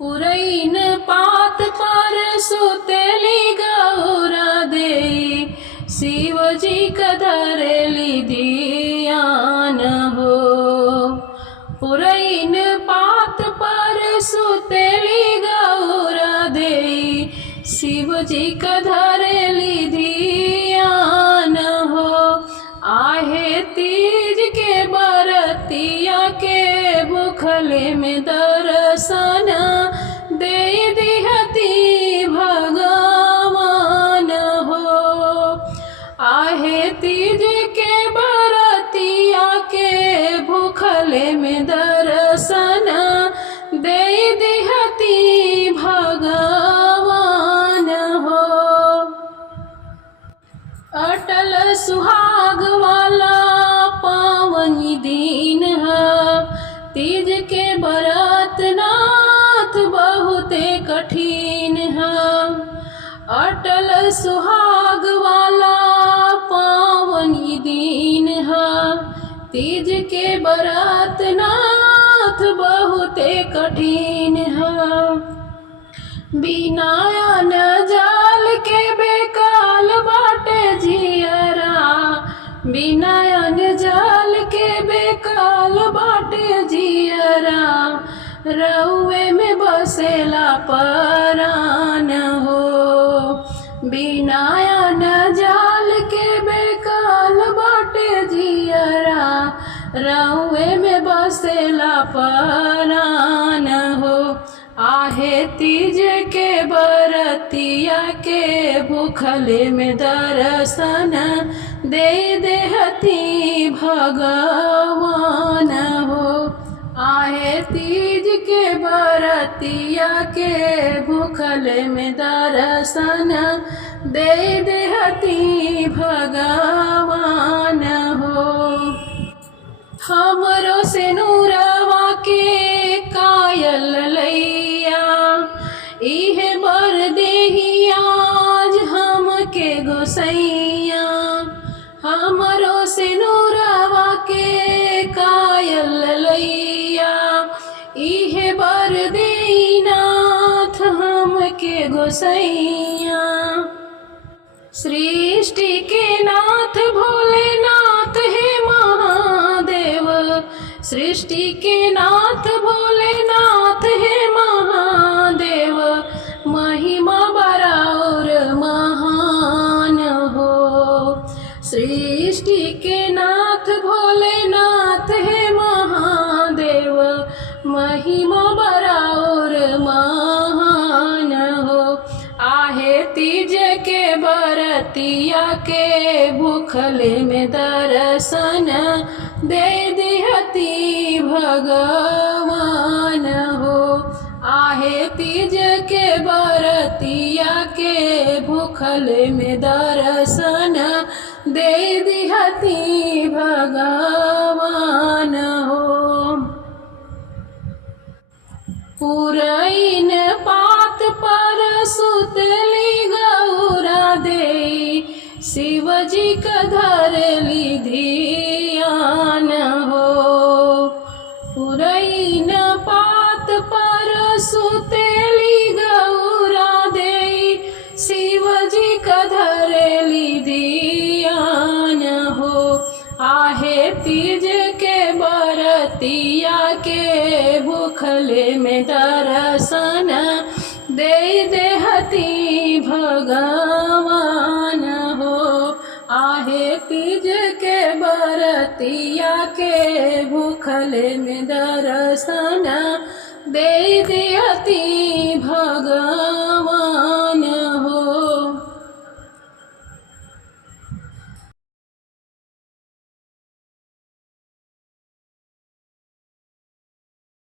पुरैन पात पर सुतेली गौरा देई, शिवजी कधरेली धियान हो। पुरैन पात पर सुतेली गौरा देई, शिवजी कधरेली धियान हो। आहे तीज के बरतिया के भूखले में दर्शन दे दिहती भगवान हो। आहे तीज के बरतिया के भूखले में दर्शन दे दिहती भगवान हो। अटल सुहाग वाला पावनी दिन है, तीज के बरत नाथ बहुते कठिन है। अटल सुहाग वाला पावनी दिन है, तीज के बरत नाथ बहुते कठिन है। बिना अन्न जल के बेकाल बाटे जियरा, बिना अन्न जल के बेकाल बाटे जियरा। रउए में बसेला परान हो। बिना अन्न जल के बेकाल बाटे जियरा, रउए में बसेला परान हो। आहे तीज के बरतिया के भूखले में दर्शन दे देहती भगवान हो। आहे तीज के बरतिया के भूखले में दर्शन दे देहती भगवान हो। हमरो से नूरवा के कायल लैया, इहे बर देही आज हमके गोसैया। हमरो से नूरवा के कायल लैया, इहे बर देही नाथ हमके गोसैया। सृष्टि के नाथ भोलेनाथ हे महादेव, सृष्टि के नाथ भोलेनाथ हे महादेव। महिमा बड़ा और महान हो। सृष्टि के नाथ भोलेनाथ हे महादेव, महिमा बड़ा और महान हो। आहे तीज के बरतिया के भूखले में दर्शन दे दिहती भगवान हो। आहे तीज के बरतिया के भूखले में दर्शन दे दिहती भगवान हो। पुरैन पात पर सुतली गौरा देई, शिवजी कधरेली धियान हो। पुरैन पात पर सुतली गौरा देई, शिवजी कधरेली धियान हो। आहे तीज के बरतिया के भूखले में दर्शन दे देहती भगवान हो। आहे तीज के बरतिया के भूखले में दर्शन दे देहती भगवान।